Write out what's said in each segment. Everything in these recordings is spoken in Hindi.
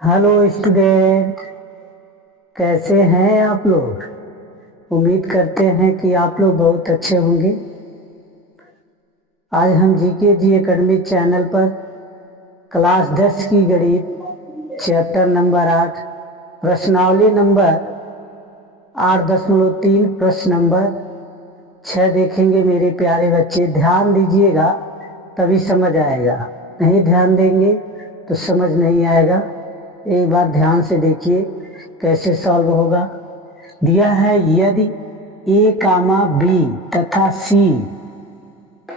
हेलो स्टूडेंट, कैसे हैं आप लोग। उम्मीद करते हैं कि आप लोग बहुत अच्छे होंगे। आज हम जीके जी एकेडमी चैनल पर क्लास 10 की गणित चैप्टर नंबर 8 प्रश्नावली नंबर 8.3 प्रश्न नंबर 6 देखेंगे। मेरे प्यारे बच्चे ध्यान दीजिएगा तभी समझ आएगा, नहीं ध्यान देंगे तो समझ नहीं आएगा। एक बार ध्यान से देखिए कैसे सॉल्व होगा। दिया है यदि ए कामा बी तथा सी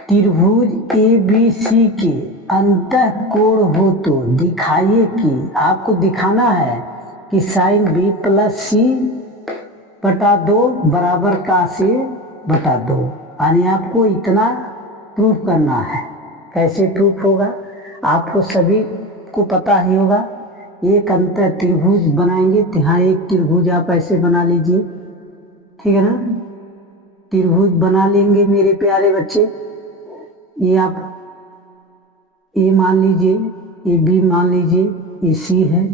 त्रिभुज ए बी सी के अंतः कोण हो तो दिखाइए कि आपको दिखाना है कि साइन बी प्लस सी बटा 2 बराबर का से बटा 2, यानी आपको इतना प्रूफ करना है। कैसे प्रूफ होगा आपको सभी को पता ही होगा। एक अंतर त्रिभुज बनाएंगे तो यहाँ एक त्रिभुज आप ऐसे बना लीजिए, ठीक है ना। त्रिभुज बना लेंगे मेरे प्यारे बच्चे। ये आप ए मान लीजिए, ये बी मान लीजिए, ये सी है।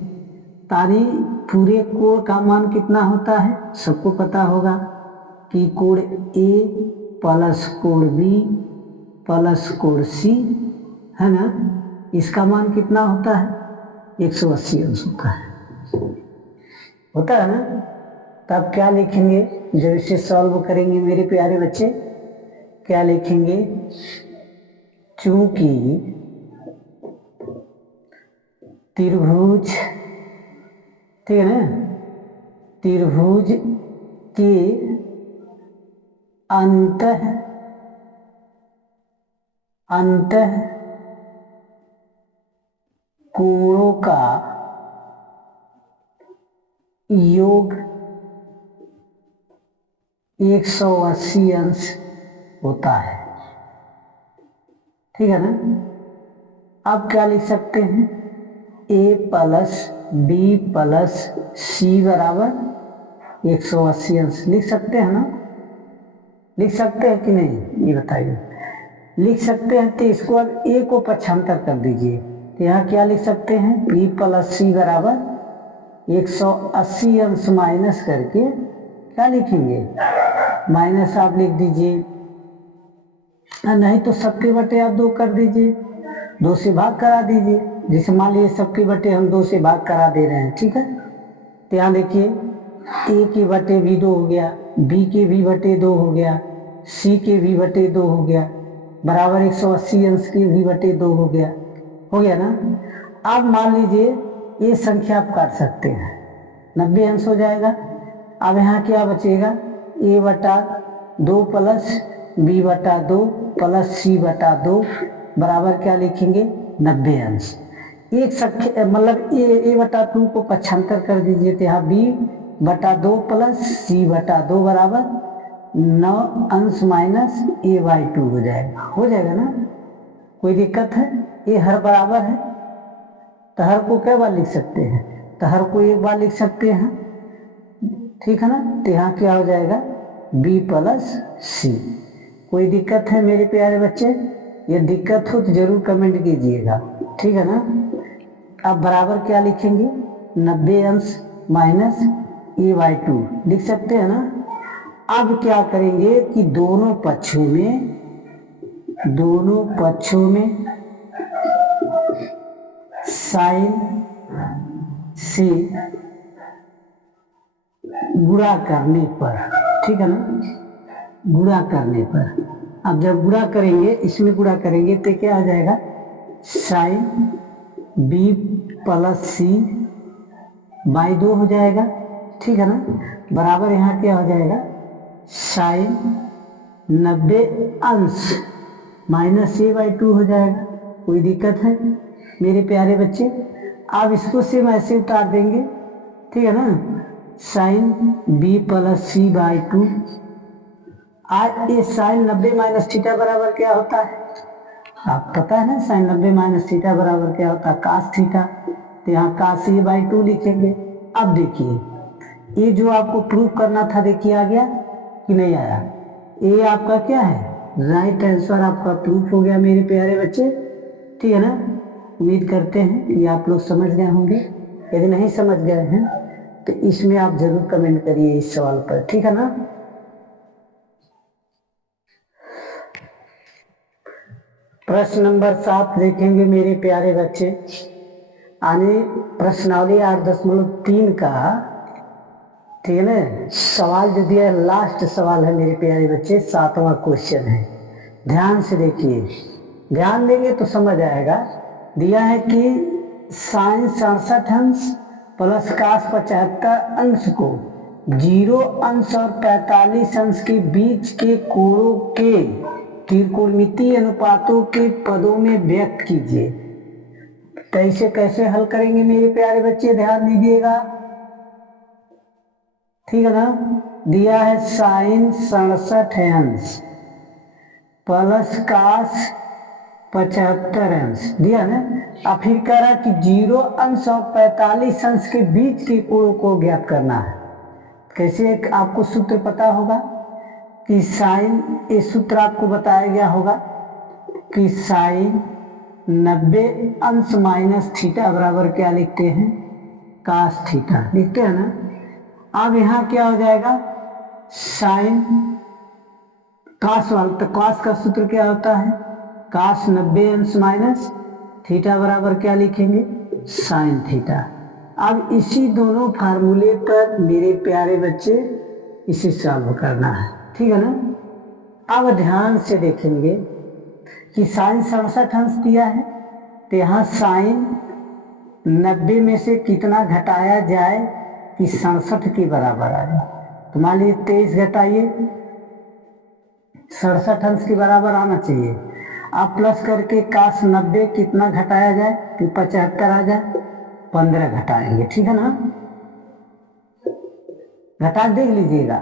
तारी पूरे कोण का मान कितना होता है सबको पता होगा कि कोण ए प्लस कोण बी प्लस कोण सी है ना, इसका मान कितना होता है 180 अंश होता है ना। तब क्या लिखेंगे जब इसे सॉल्व करेंगे मेरे प्यारे बच्चे, क्या लिखेंगे, चूंकि त्रिभुज, ठीक है ना, त्रिभुज के अंतः कोणों का योग 180 अंश होता है, ठीक है ना। अब क्या लिख सकते हैं, ए प्लस बी प्लस सी बराबर 180 अंश लिख सकते हैं ना। लिख सकते हैं कि नहीं ये बताइए। लिख सकते हैं तो इसको अब ए को पक्षांतर कर दीजिए, तो यहाँ क्या लिख सकते हैं, बी प्लस सी बराबर 180 अंश माइनस करके क्या लिखेंगे, माइनस आप लिख दीजिए, नहीं तो सबके बटे आप 2 कर दीजिए, 2 से भाग करा दीजिए। जैसे मान लीजिए सबके बटे हम 2 से भाग करा दे रहे हैं, ठीक है। तो यहाँ देखिए ए के बटे भी 2 हो गया, बी के भी बटे 2 हो गया, सी के भी बटे 2 हो गया, बराबर 180 अंश के भी बटे 2 हो गया ना। अब मान लीजिए ये संख्या आप काट सकते हैं, 90 अंश हो जाएगा। अब यहाँ क्या बचेगा, ए बटा 2 प्लस बी बटा 2 प्लस सी बटा 2 बराबर क्या लिखेंगे 90 अंश। एक संख्या मतलब ए बटा 2 को पक्षांतर कर दीजिए तो यहाँ बी बटा 2 प्लस सी बटा 2 बराबर 9 अंश माइनस ए बाई 2 हो जाएगा ना। कोई दिक्कत है, ये हर बराबर है तो हर को क्या बार लिख सकते हैं, तो हर को एक बार लिख सकते हैं, ठीक है ना। तो यहाँ क्या हो जाएगा b प्लस सी। कोई दिक्कत है मेरे प्यारे बच्चे, ये दिक्कत हो तो जरूर कमेंट कीजिएगा, ठीक है ना। अब बराबर क्या लिखेंगे 90 अंश माइनस ए बाई 2 लिख सकते हैं ना। अब क्या करेंगे कि दोनों पक्षों में साइन से गुणा करने पर, ठीक है ना, गुणा करने पर। अब जब गुणा करेंगे, इसमें गुणा करेंगे तो क्या आ जाएगा sine B plus C by 2 हो जाएगा, ठीक है ना। बराबर यहाँ क्या हो जाएगा साइन 90 अंश माइनस ए बाई 2 हो जाएगा। कोई दिक्कत है मेरे प्यारे बच्चे। आप इसको सेम ऐसे उतार देंगे, ठीक है ना, sine B plus C by 2। आज ये साइन 90 माइनस थीटा बराबर क्या होता है, आप पता है ना, साइन 90 माइनस थीटा बराबर क्या होता है कास थीटा। तो यहाँ कास ए बाई 2 लिखेंगे। अब देखिए ये जो आपको प्रूफ करना था, देखिए आ गया कि नहीं आया। ये आपका क्या है राइट आंसर, आपका प्रूफ हो गया मेरे प्यारे बच्चे, ठीक है ना। उम्मीद करते हैं कि आप लोग समझ गए होंगे। यदि नहीं समझ गए हैं तो इसमें आप जरूर कमेंट करिए इस सवाल पर, ठीक है ना। प्रश्न नंबर 7 देखेंगे मेरे प्यारे बच्चे। आने प्रश्नावली 8.3 का, ठीक है ना, सवाल जो दिया है लास्ट सवाल है मेरे प्यारे बच्चे, 7वां क्वेश्चन है। ध्यान से देखिए, ध्यान देंगे तो समझ आएगा। दिया है कि साइन 67 अंश प्लस कास 75 अंश को 0 अंश और 45 अंश के बीच के कोणों के त्रिकोणमितीय अनुपातों के पदों में व्यक्त कीजिए। तो इसे कैसे हल करेंगे मेरे प्यारे बच्चे, ध्यान दीजिएगा, ठीक है ना। दिया है साइन 67 अंश प्लस कास 75 अंश दिया ना। अब फिर कह रहा कि 0 अंश और 45 अंश के बीच के कोणों को ज्ञात करना है। कैसे, आपको सूत्र पता होगा कि साइन, ये सूत्र आपको बताया गया होगा कि साइन 90 अंश माइनस थीटा बराबर क्या लिखते हैं, कास थीटा लिखते हैं ना। अब यहाँ क्या हो जाएगा, साइन कास वाला, तो कास का सूत्र क्या होता है, कास 90 अंश माइनस थीटा बराबर क्या लिखेंगे, साइन थीटा। अब इसी दोनों फार्मूले पर मेरे प्यारे बच्चे इसे सॉल्व करना है, ठीक है ना। अब ध्यान से देखेंगे कि साइन 67 अंश दिया है, तो यहाँ साइन 90 में से कितना घटाया जाए कि 67 के बराबर आ जाए। तो मान लीजिए 23 घटाइए, 67 अंश के बराबर आना चाहिए। आप प्लस करके काश 90 कितना घटाया जाए कि 75 आ जाए, 15 घटाएंगे, ठीक है ना। घटा देख लीजिएगा।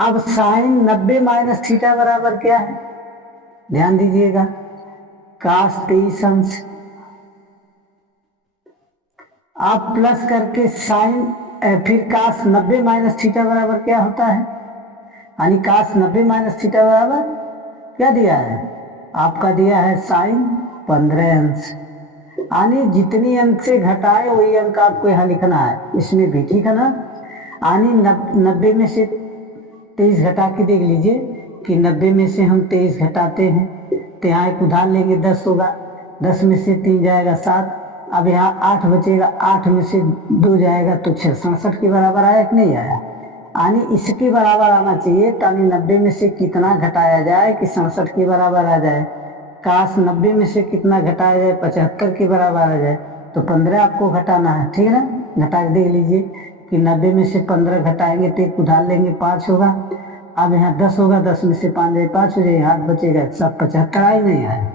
अब साइन 90 माइनस थीटा बराबर क्या है, ध्यान दीजिएगा, काश 23 अंश। आप प्लस करके साइन, फिर काश 90 माइनस थीटा बराबर क्या होता है, यानी काश 90 माइनस थीटा बराबर क्या दिया है, आपका दिया है साइन 15 अंश। यानी जितनी अंक से घटाए वही अंक आपको यहाँ लिखना है, इसमें भी, ठीक है ना। यानी 90 में से 23 घटा के देख लीजिए कि 90 में से हम 23 घटाते हैं तो यहाँ एक उधार लेंगे, 10 होगा, 10 में से 3 जाएगा 7, अब यहाँ 8 बचेगा, 8 में से 2 जाएगा तो 67 के बराबर आया कि नहीं आया। यानी इसके बराबर आना चाहिए, ताकि 90 में से कितना घटाया जाए कि 67 के बराबर आ जाए। काश 90 में से कितना घटाया जाए 75 के बराबर आ जाए, तो 15 आपको घटाना है, ठीक है ना। घटा के देख लीजिए कि 90 में से 15 घटाएंगे तो एक उधार लेंगे, 5 होगा। अब यहाँ 10 होगा, 10 में से 5 जाए 5 हो जाए, 8 बचेगा, सब 75 आई नहीं आया।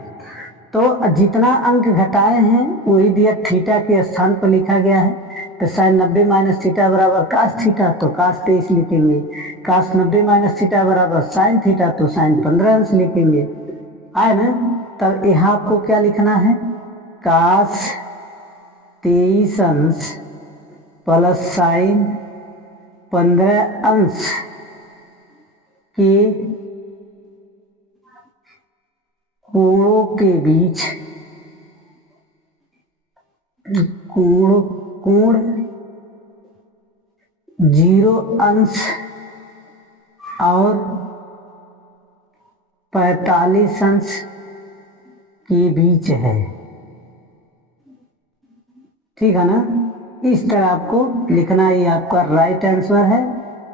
तो जितना अंक घटाए हैं वही दिया, थीटा के स्थान पर लिखा गया है। तो साइन 90 माइनस थीटा बराबर कास थीटा, तो कास 23 लिखेंगे। कास 90 माइनस थीटा बराबर साइन थीटा, तो साइन 15 अंश लिखेंगे, आए ना। तब यहाँ आपको क्या लिखना है, कास 23 अंश प्लस साइन 15 अंश के कोणों के बीच कोण 0 अंश और 45 अंश के बीच है, ठीक है ना। इस तरह आपको लिखना, ये आपका राइट आंसर है।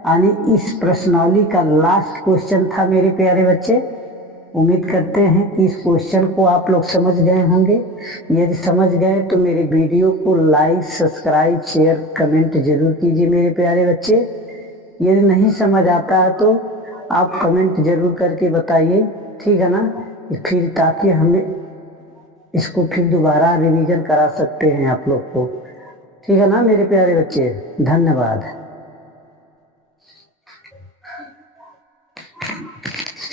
यानी इस प्रश्नावली का लास्ट क्वेश्चन था मेरे प्यारे बच्चे। उम्मीद करते हैं कि इस क्वेश्चन को आप लोग समझ गए होंगे। यदि समझ गए तो मेरे वीडियो को लाइक, सब्सक्राइब, शेयर, कमेंट जरूर कीजिए मेरे प्यारे बच्चे। यदि नहीं समझ आता है तो आप कमेंट जरूर करके बताइए, ठीक है ना, फिर ताकि हमें इसको फिर दोबारा रिवीजन करा सकते हैं आप लोग को, ठीक है ना मेरे प्यारे बच्चे। धन्यवाद।